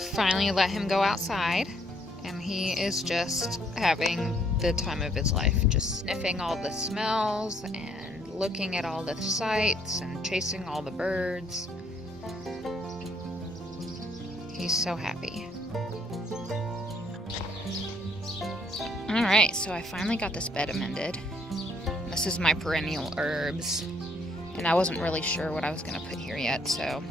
finally let him go outside, and he is just having the time of his life, just sniffing all the smells and looking at all the sights and chasing all the birds. He's so happy. Alright, so I finally got this bed amended. This is my perennial herbs, and I wasn't really sure what I was going to put here yet, so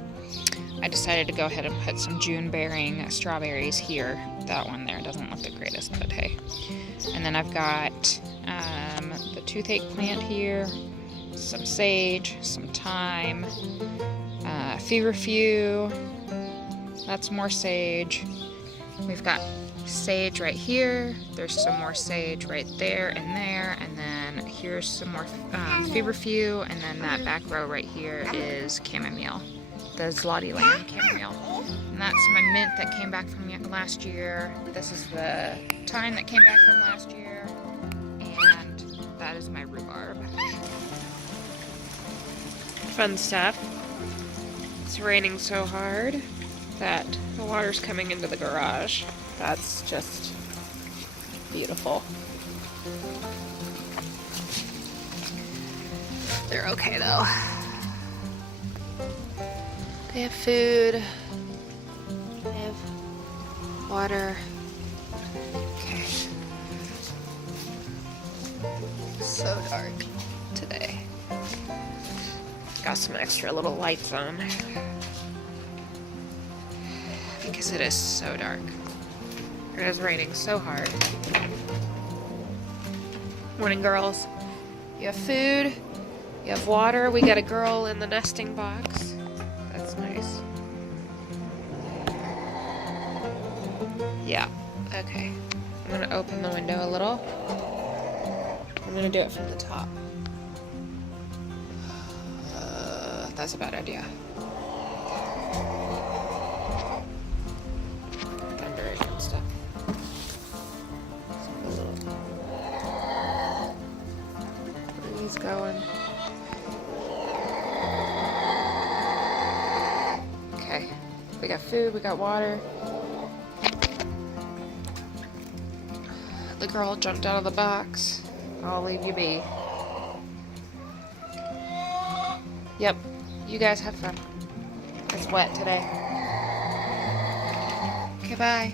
I decided to go ahead and put some June-bearing strawberries here. That one there doesn't look the greatest, but hey. And then I've got the toothache plant here, some sage, some thyme, feverfew, that's more sage. We've got sage right here, there's some more sage right there, and then here's some more feverfew, and then that back row right here is chamomile. The Zloty Land chamomile. And that's my mint that came back from last year. This is the thyme that came back from last year. And that is my rhubarb. Fun stuff. It's raining so hard that the water's coming into the garage. That's just beautiful. They're okay though. They have food, they have water. Okay. So dark today. Got some extra little lights on because it is so dark. It is raining so hard. Morning, girls. You have food, you have water. We got a girl in the nesting box. That's nice. Yeah, okay. I'm gonna open the window a little. I'm gonna do it from the top. That's a bad idea. Thundering and stuff. He's going. Okay, we got food, we got water. The girl jumped out of the box. I'll leave you be. Yep, you guys have fun. It's wet today. Okay, bye.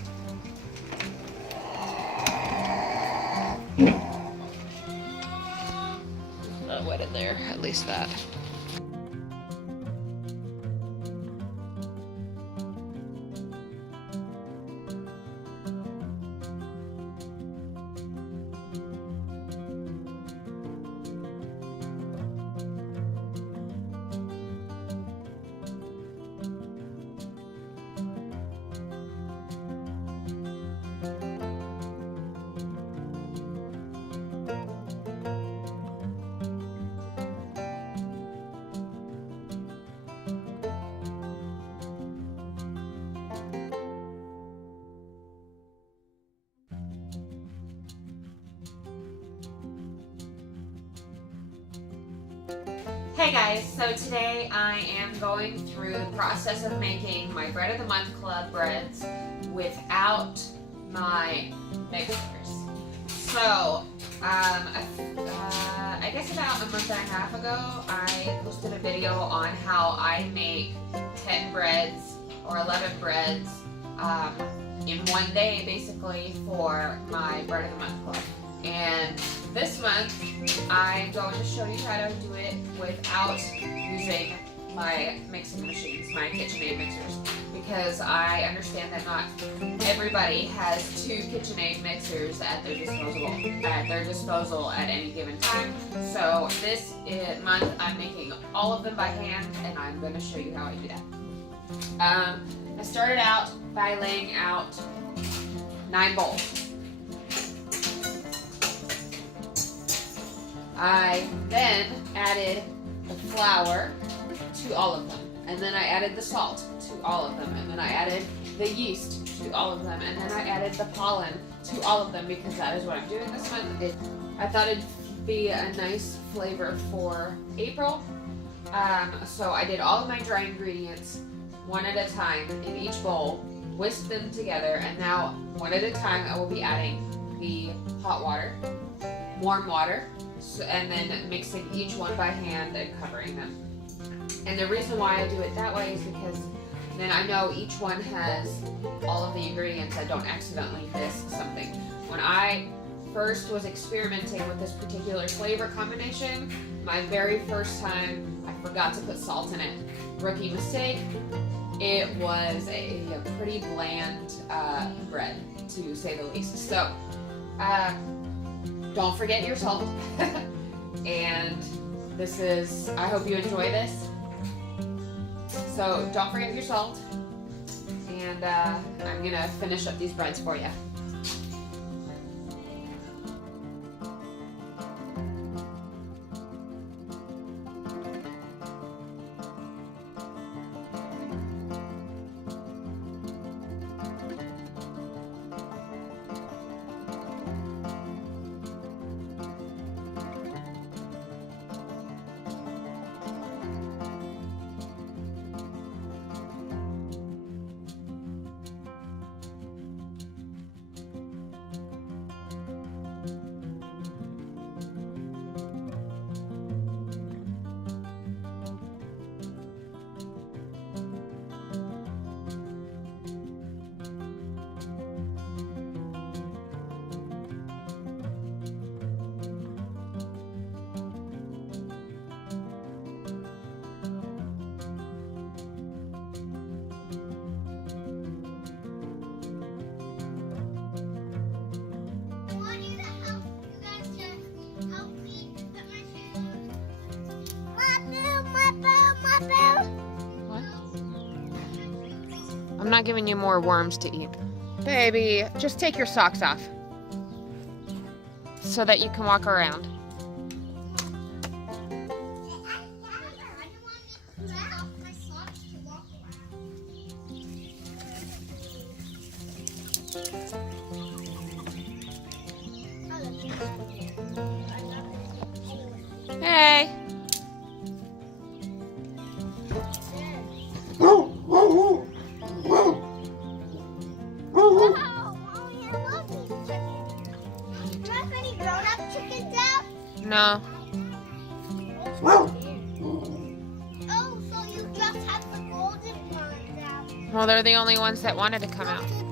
Not wet in there, at least that. Hey guys, so today I am going through the process of making my Bread of the Month Club breads without my mixers. So, I guess about a month and a half ago, I posted a video on how I make 10 breads or 11 breads in one day, basically, for my Bread of the Month Club. And this month, I'm going to show you how to do it without using my mixing machines, my KitchenAid mixers, because I understand that not everybody has 2 KitchenAid mixers at their disposal at any given time. So this month, I'm making all of them by hand, and I'm going to show you how I do that. I started out by laying out 9 bowls. I then added the flour to all of them, and then I added the salt to all of them, and then I added the yeast to all of them, and then I added the pollen to all of them, because that is what I'm doing this month. I thought it'd be a nice flavor for April, so I did all of my dry ingredients one at a time in each bowl, whisk them together, and now one at a time I will be adding the hot water, warm water, and then mixing each one by hand and covering them. And the reason why I do it that way is because then I know each one has all of the ingredients. I don't accidentally miss something. When I first was experimenting with this particular flavor combination, my very first time, I forgot to put salt in it. Rookie mistake. It was a pretty bland bread, to say the least. So, don't forget your salt. And this is, I hope you enjoy this. So don't forget your salt. And I'm gonna finish up these breads for you. I'm not giving you more worms to eat. Baby, just take your socks off so that you can walk around. Hey. No. Oh, so you just have the golden ones out. Well, they're the only ones that wanted to come out.